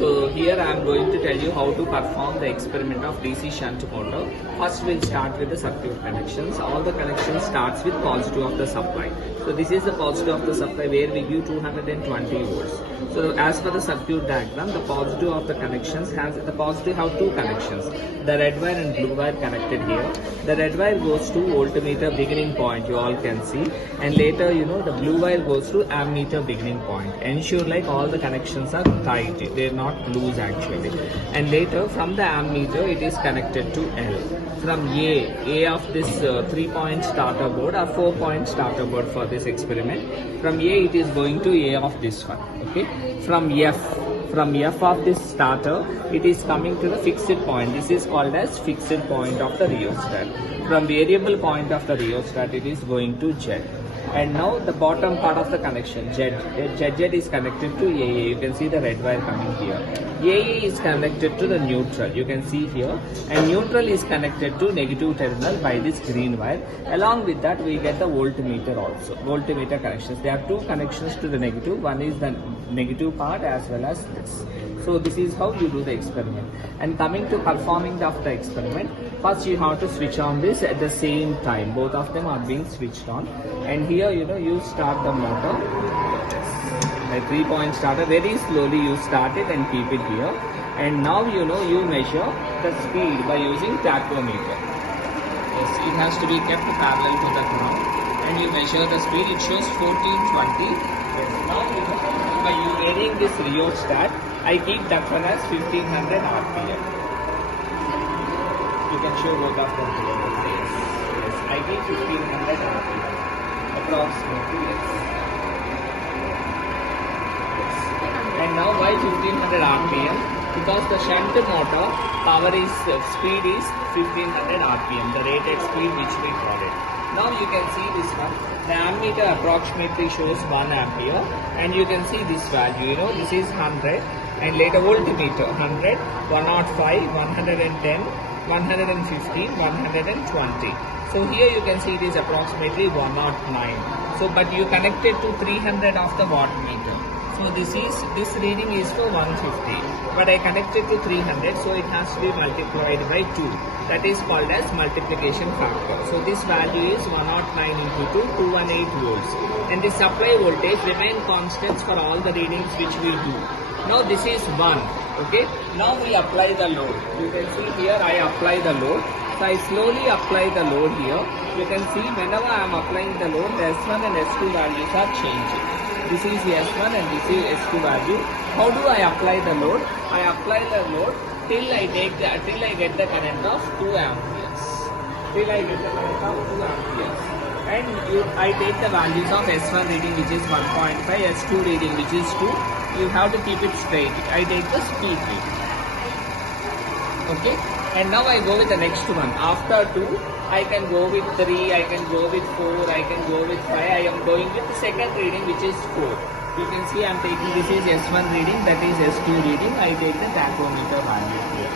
So here I am going to tell you how to perform the experiment of DC shunt motor. First we'll start with the circuit connections. All the connections starts with positive of the supply. So this is the positive of the supply where we give 220 volts. So as per the circuit diagram, the positive of the connections the positive have two connections. The red wire and blue wire connected here. The red wire goes to voltmeter beginning point, you all can see, and later the blue wire goes to ammeter beginning point. Ensure like all the connections are tight, they are not loose actually. And later from the ammeter it is connected to L. From A of this 3-point starter board or 4-point starter board for this experiment. From A it is going to A of this one. Okay. From F of this starter it is coming to the fixed point. This is called as fixed point of the rheostat. From variable point of the rheostat it is going to Z. And now the bottom part of the connection, ZZ is connected to AA. You can see the red wire coming here. AA is connected to the neutral. You can see here. And neutral is connected to negative terminal by this green wire. Along with that, we get the voltmeter also. Voltmeter connections. There are two connections to the negative. One is the negative part as well as this. So this is how you do the experiment. And coming to performing of the experiment, first you have to switch on this at the same time. Both of them are being switched on. And here you start the motor. A 3-point starter. Very slowly you start it and keep it here. And now you measure the speed by using tachometer. Yes, it has to be kept parallel to the ground. And you measure the speed. It shows 1420. Yes, now by varying this rheostat, I keep that one as 1500 RPM. You can show both of them together. Yes, I keep 1500 RPM. Approximately, yes. And now why 1500 RPM? Because the shunt motor power is speed is 1500 RPM, the rated speed which we call it. Now you can see this one. The ammeter approximately shows 1 ampere, and you can see this value. This is 100, and later voltmeter 100, 105, 110, 115, 120. So here you can see it is approximately 109. So but you connected to 300 of the wattmeter. So this reading is for 150, but I connected to 300, so it has to be multiplied by 2. That is called as multiplication factor. So this value is 109 into 2, 218 volts. And the supply voltage remain constants for all the readings which we do. Now this is 1. Okay. Now we apply the load. You can see here I apply the load. So I slowly apply the load here. You can see whenever I am applying the load, the S1 and S2 values are changing. This is S1 and this is S2 value. How do I apply the load? I apply the load till I get the current of 2 amperes. Till I get the current of 2 amperes. And I take the values of S1 reading which is 1.5, S2 reading which is 2. You have to keep it straight. I take the speed reading. Okay. And now I go with the next one. After 2, I can go with 3, I can go with 4, I can go with 5. I am going with the second reading which is 4. You can see I am taking this is S1 reading, that is S2 reading. I take the tachometer value here.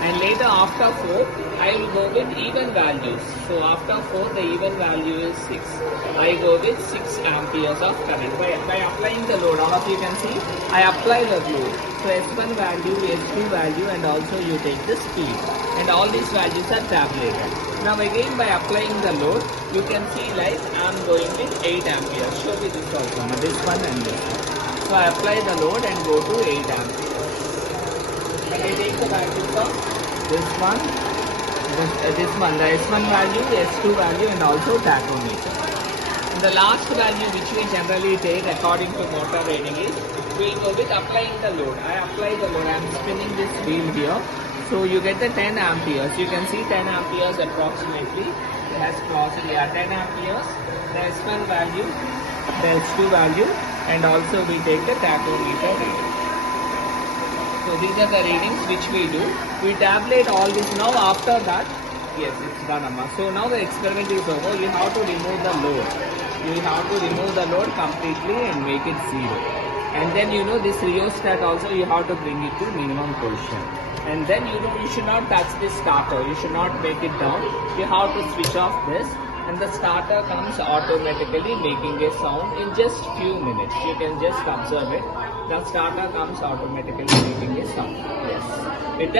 And later after 4, I will go with even values. So after 4, the even value is 6. I go with 6 amperes of current. By applying the load, all of you can see, I apply the load. So S1 value, S2 value, and also you take the speed. And all these values are tabulated. Now again by applying the load, you can see like I am going with 8 amperes. Show me this also, this one and this one. So I apply the load and go to 8 amperes. And I take the values of this one, the S1 value, S2 value, and also tachometer. And the last value which we generally take according to motor rating is, we go with applying the load. I apply the load. I am spinning this wheel here. So you get the 10 amperes. You can see 10 amperes approximately. It has crossed here 10 amperes. The S1 value, the S2 value, and also we take the tachometer reading. So these are the readings which we do. We tabulate all this. Now after that, yes, it's done, Amma. So now the experiment is over. You have to remove the load. You have to remove the load completely and make it 0. And then this rheostat also you have to bring it to minimum position. And then you should not touch this starter. You should not make it down. You have to switch off this. and the starter comes automatically making a sound in just few minutes. You can just observe it. The starter comes automatically making a sound. Yes. It does